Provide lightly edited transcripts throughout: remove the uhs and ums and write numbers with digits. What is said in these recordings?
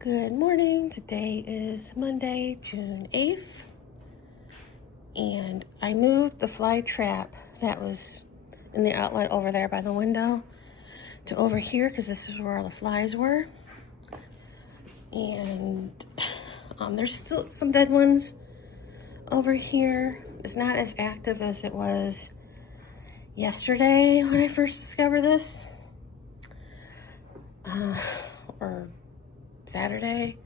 Good morning. Today is Monday, June 8th, and I moved the fly trap that was in the outlet over there by the window to over here because this is where all the flies were. And there's still some dead ones over here. It's not as active as it was yesterday when I first discovered this, or Saturday,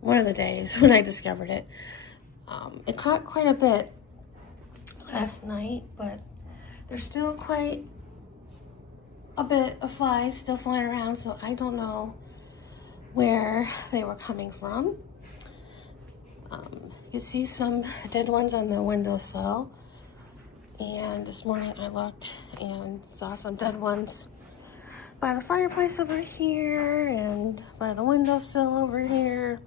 one of the days when I discovered it. It caught quite a bit last night, but there's still quite a bit of flies still flying around, so I don't know where they were coming from. You can see some dead ones on the windowsill, and this morning I looked and saw some dead ones by the fireplace over here and by the windowsill over here.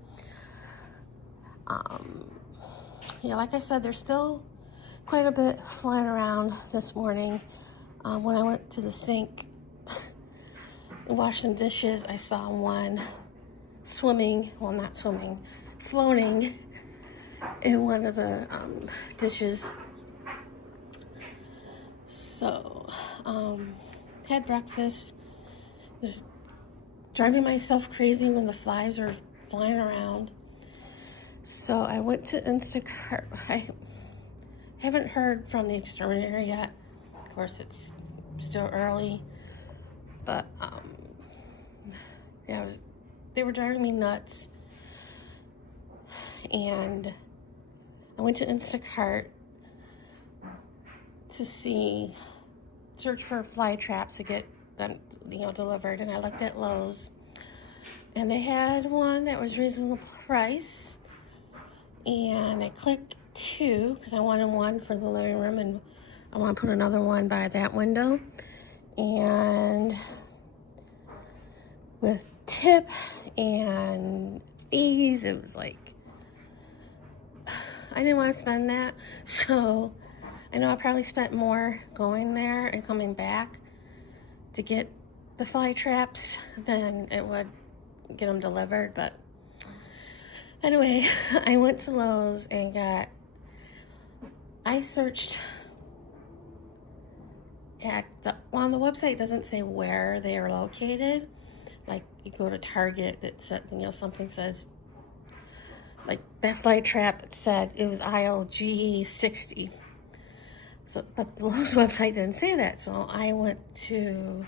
Yeah, like I said, there's still quite a bit flying around this morning. When I went to the sink and washed some dishes, I saw one swimming, well, not swimming, floating in one of the dishes. So, had breakfast. Was driving myself crazy when the flies are flying around. So I went to Instacart. I haven't heard from the exterminator yet. Of course, it's still early, but yeah, they were driving me nuts. And I went to Instacart to search for fly traps to get them, delivered. And I looked at Lowe's, and they had one that was reasonable price. And I clicked two because I wanted one for the living room, and I want to put another one by that window. And with tip and fees, it was like, I didn't want to spend that. So I know I probably spent more going there and coming back to get the fly traps than it would get them delivered. But anyway, I went to Lowe's and I searched at on the website. It doesn't say where they are located. Like, you go to Target, it said, something says, like that fly trap, it said it was aisle G60. So, but the Lowe's website didn't say that, so I went to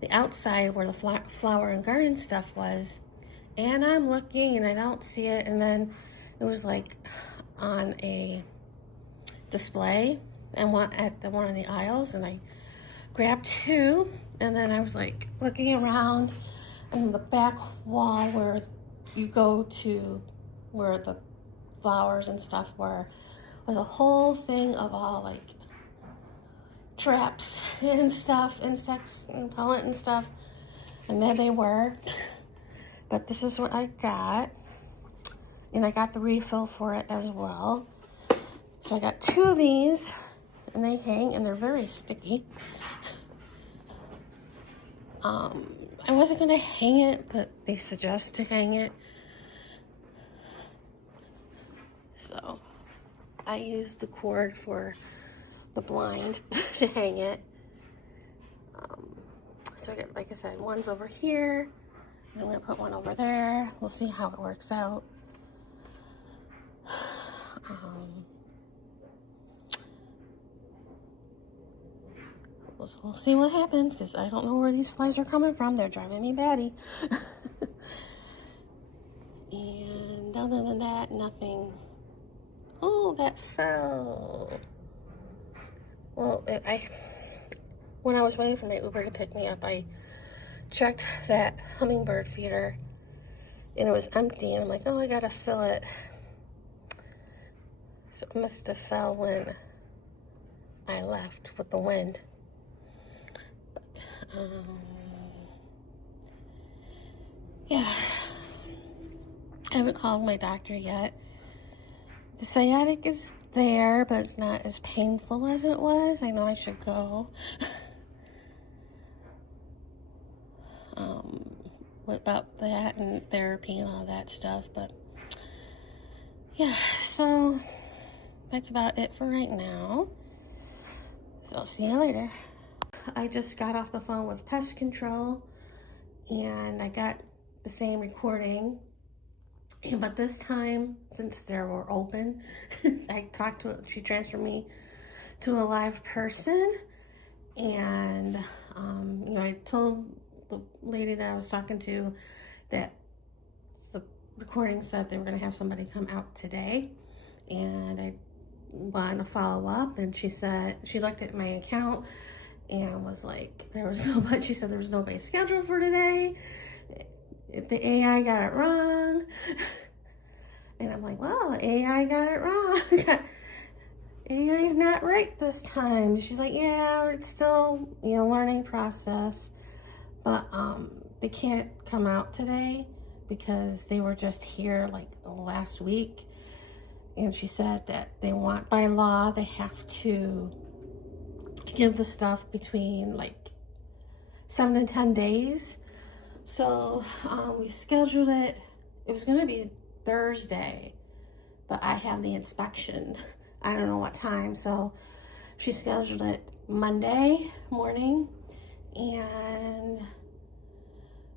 the outside where the flower and garden stuff was, and I'm looking and I don't see it, and then it was like on a display and one at one of the aisles, and I grabbed two, and then I was like looking around, and the back wall where you go to where the flowers and stuff were was a whole thing of all like traps and stuff, insects and pellet and stuff, and there they were. But this is what I got, and I got the refill for it as well. So I got two of these, and they hang, and they're very sticky. I wasn't gonna hang it, but they suggest to hang it, so I used the cord for the blind to hang it. So I got, like I said, one's over here, and I'm gonna put one over there. We'll see how it works out. We'll see what happens, because I don't know where these flies are coming from. They're driving me batty. And other than that, nothing. Oh, that fell. Well, when I was waiting for my Uber to pick me up, I checked that hummingbird feeder, and it was empty, and I'm like, oh, I gotta fill it. So it must have fell when I left with the wind. But yeah, I haven't called my doctor yet. The sciatic is there, but it's not as painful as it was. I know I should go. about that and therapy and all that stuff. But yeah, so that's about it for right now. So I'll see you later. I just got off the phone with pest control and I got the same recording. But this time, since they were open, I talked to she transferred me to a live person, and you know, I told the lady that I was talking to that the recording said they were going to have somebody come out today, and I wanted to follow up. And she said she looked at my account and was like, there was nobody. She said there was nobody scheduled for today. The AI got it wrong. And I'm like, well, AI got it wrong. AI's not right this time. She's like, yeah, it's still, you know, learning process. But they can't come out today because they were just here like last week. And she said that they want, by law, they have to give the stuff between like 7 to 10 days. So we scheduled it. It was going to be Thursday, but I have the inspection. I don't know what time, so she scheduled it Monday morning. And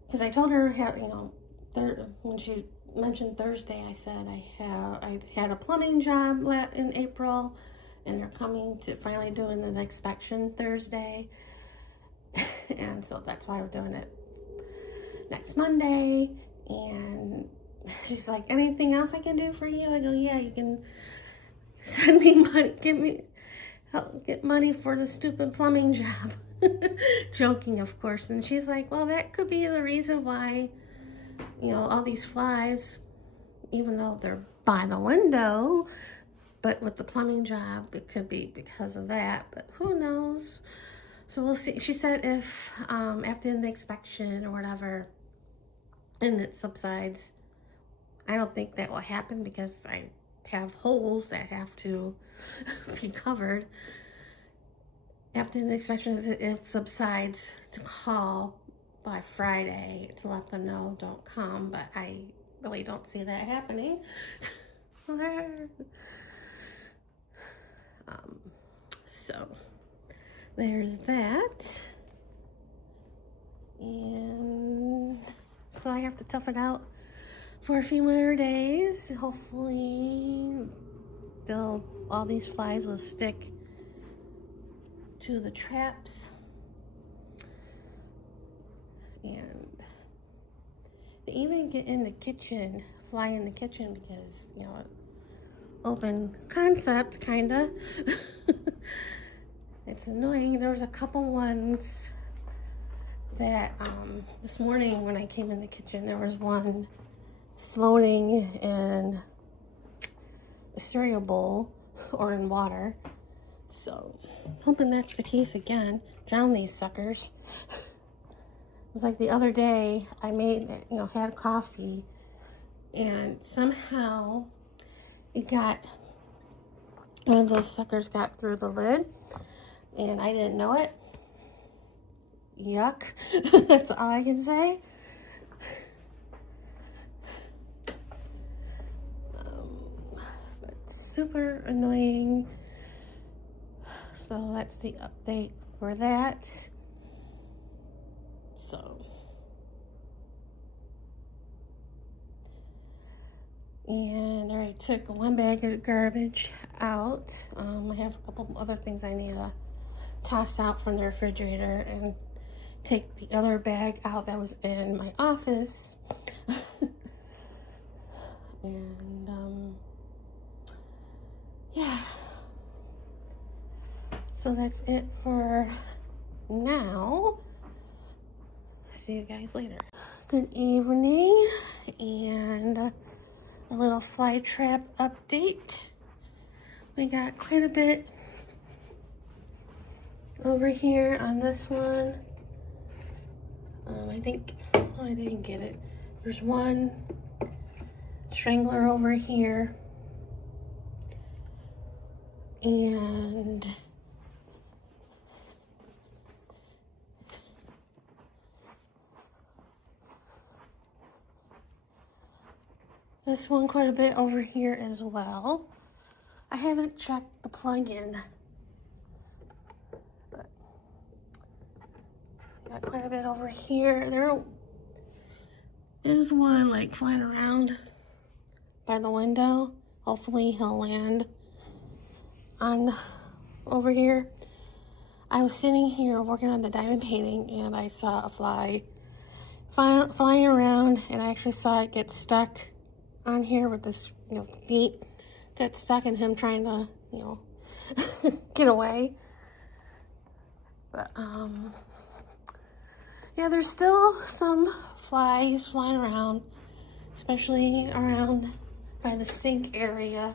because I told her, you know, when she mentioned Thursday, I said I had a plumbing job in April, and they're coming to finally doing the inspection Thursday. And so that's why we're doing it next Monday. And she's like, anything else I can do for you? I go, yeah, you can send me money, get money for the stupid plumbing job. Joking, of course. And she's like, well, that could be the reason why, you know, all these flies, even though they're by the window, but with the plumbing job, it could be because of that, but who knows? So we'll see. She said if after the inspection or whatever, and it subsides, I don't think that will happen because I have holes that have to be covered. After the inspection, if it subsides, to call by Friday to let them know don't come, but I really don't see that happening. So there's that. And so I have to tough it out for a few more days. Hopefully all these flies will stick to the traps. And they even get in the kitchen, fly in the kitchen, because, you know, open concept, kinda. It's annoying. There was a couple ones that this morning when I came in the kitchen, there was one floating in a cereal bowl or in water. So hoping that's the case again. Drown these suckers. It was like the other day I made, you know, had coffee, and somehow it got, one of those suckers got through the lid, and I didn't know it. Yuck. That's all I can say. But super annoying. So that's the update for that. So, and I already took one bag of garbage out. I have a couple other things I need to toss out from the refrigerator and take the other bag out that was in my office. And yeah, so that's it for now. See you guys later. Good evening, and a little fly trap update. We got quite a bit over here on this one. I think, oh, I didn't get it. There's one strangler over here, and this one quite a bit over here as well. I haven't checked the plug-in, but got quite a bit over here. There is one like flying around by the window. Hopefully he'll land on over here. I was sitting here working on the diamond painting and I saw a fly flying around, and I actually saw it get stuck on here with this, feet get stuck in him trying to, get away. But, yeah, there's still some flies flying around, especially around by the sink area.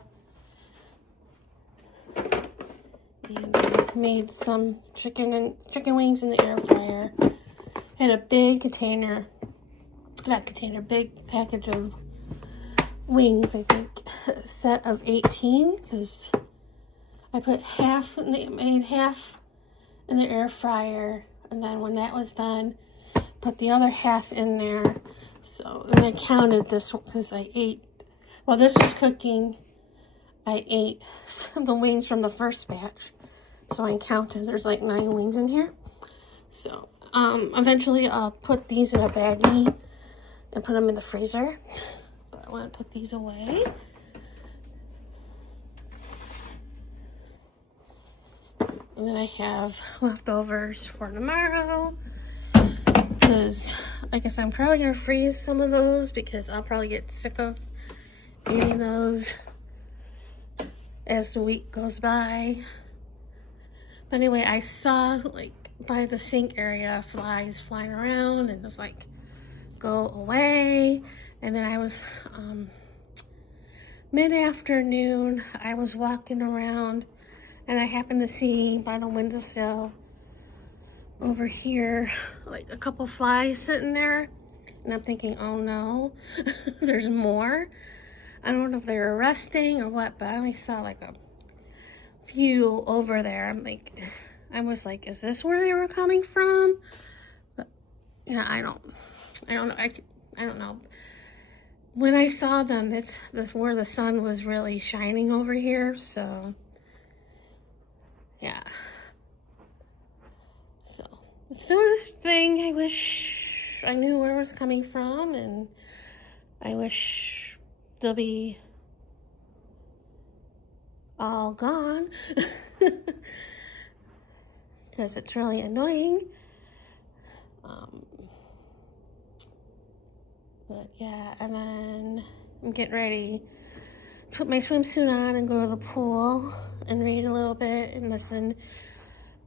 And I made some chicken wings in the air fryer. Had a big big package of wings, I think, a set of 18, because I put made half in the air fryer, and then when that was done, put the other half in there. So, and I counted this one, because I ate, while this was cooking, I ate some of the wings from the first batch. So I counted, there's like 9 wings in here. So, eventually I'll put these in a baggie and put them in the freezer. But I want to put these away. And then I have leftovers for tomorrow, because I guess I'm probably going to freeze some of those, because I'll probably get sick of eating those as the week goes by. But anyway, I saw, like, by the sink area, flies flying around, and it was like, go away. And then I was, mid-afternoon, I was walking around, and I happened to see by the windowsill over here, like, a couple flies sitting there. And I'm thinking, oh no, there's more. I don't know if they were resting or what, but I only saw like a few over there. I was like, is this where they were coming from? But yeah, I don't know. I don't know. When I saw them, that's where the sun was really shining over here. So yeah. So it's sort of thing. I wish I knew where it was coming from, and I wish they'll be all gone, because it's really annoying. But yeah, and then I'm getting ready to put my swimsuit on and go to the pool and read a little bit and listen.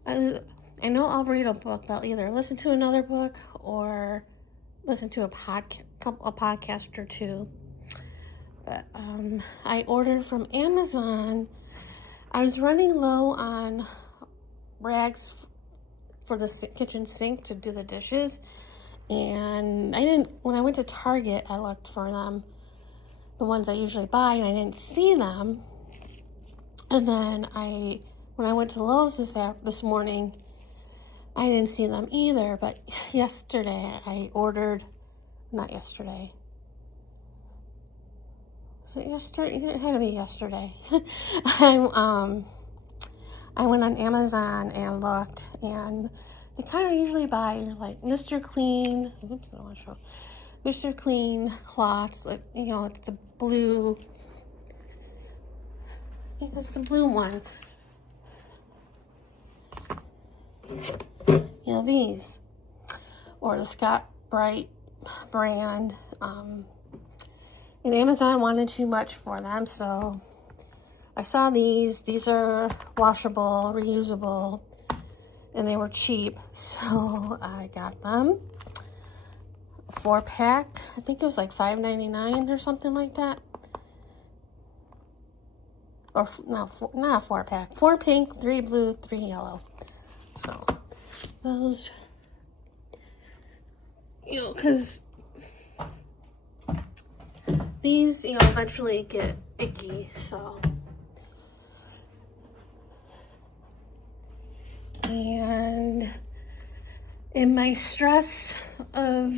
I know I'll read a book, but I'll either listen to another book or listen to a podcast or two. But I ordered from Amazon. I was running low on rags for the kitchen sink to do the dishes, and when I went to Target, I looked for them, the ones I usually buy, and I didn't see them. And then when I went to Lowe's this morning, I didn't see them either. But yesterday I ordered, not yesterday. Yesterday, it had to be yesterday. I went on Amazon and looked, and they kind of usually buy like Mr. Clean. Oops, I don't want to show. Mr. Clean cloths. Like, it's the blue. I think it's the blue one. These, or the Scott Bright brand. And Amazon wanted too much for them, so I saw these. These are washable, reusable, and they were cheap, so I got them. A 4-pack. I think it was like $5.99 or something like that. Or no, not a 4-pack. 4 pink, 3 blue, 3 yellow. So those, because these, eventually get icky, so. And in my stress of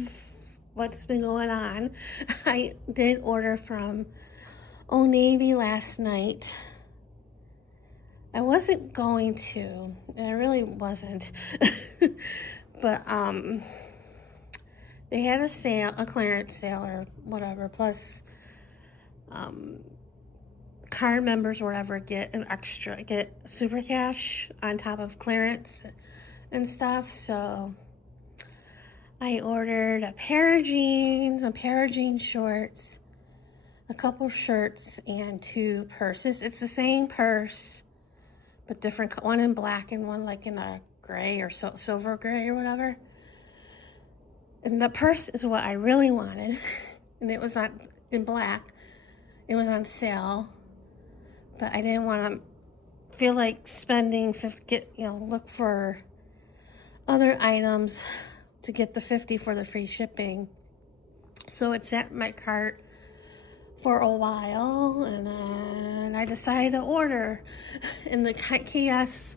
what's been going on. I did order from Old Navy last night. I wasn't going to. I really wasn't. But they had a sale, a clearance sale or whatever, plus card members or whatever get super cash on top of clearance and stuff. So I ordered a pair of jeans, a pair of jean shorts, a couple shirts, and 2 purses. It's the same purse, but different, one in black and one like in a gray or silver gray or whatever. And the purse is what I really wanted, and it was in black. It was on sale, but I didn't want to feel like spending, look for other items to get the $50 for the free shipping. So it sat in my cart for a while, and then I decided to order in the chaos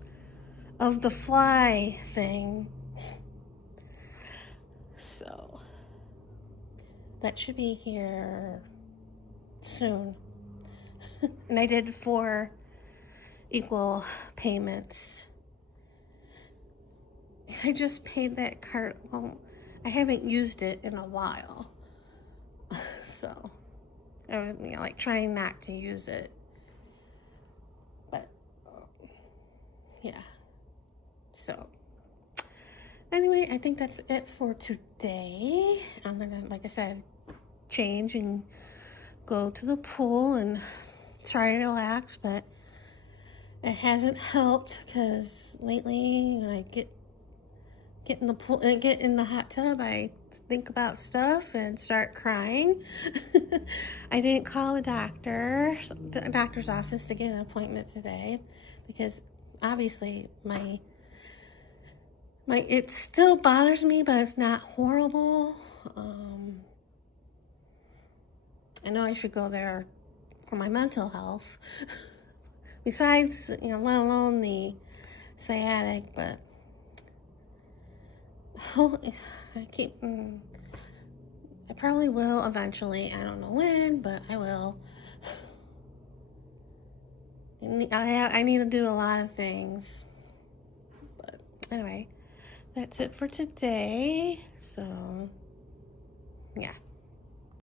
of the fly thing. So that should be here soon. And I did 4 equal payments. I just paid that card. Well, I haven't used it in a while, so I'm like trying not to use it. But yeah. So anyway, I think that's it for today. I'm gonna, like I said, change and go to the pool and try to relax, but it hasn't helped because lately when I get in the pool and get in the hot tub, I think about stuff and start crying. I didn't call the doctor's office to get an appointment today because obviously it still bothers me, but it's not horrible. I know I should go there for my mental health. Besides, let alone the sciatic, but I probably will eventually. I don't know when, but I will. I need to do a lot of things. But anyway, that's it for today. So, yeah.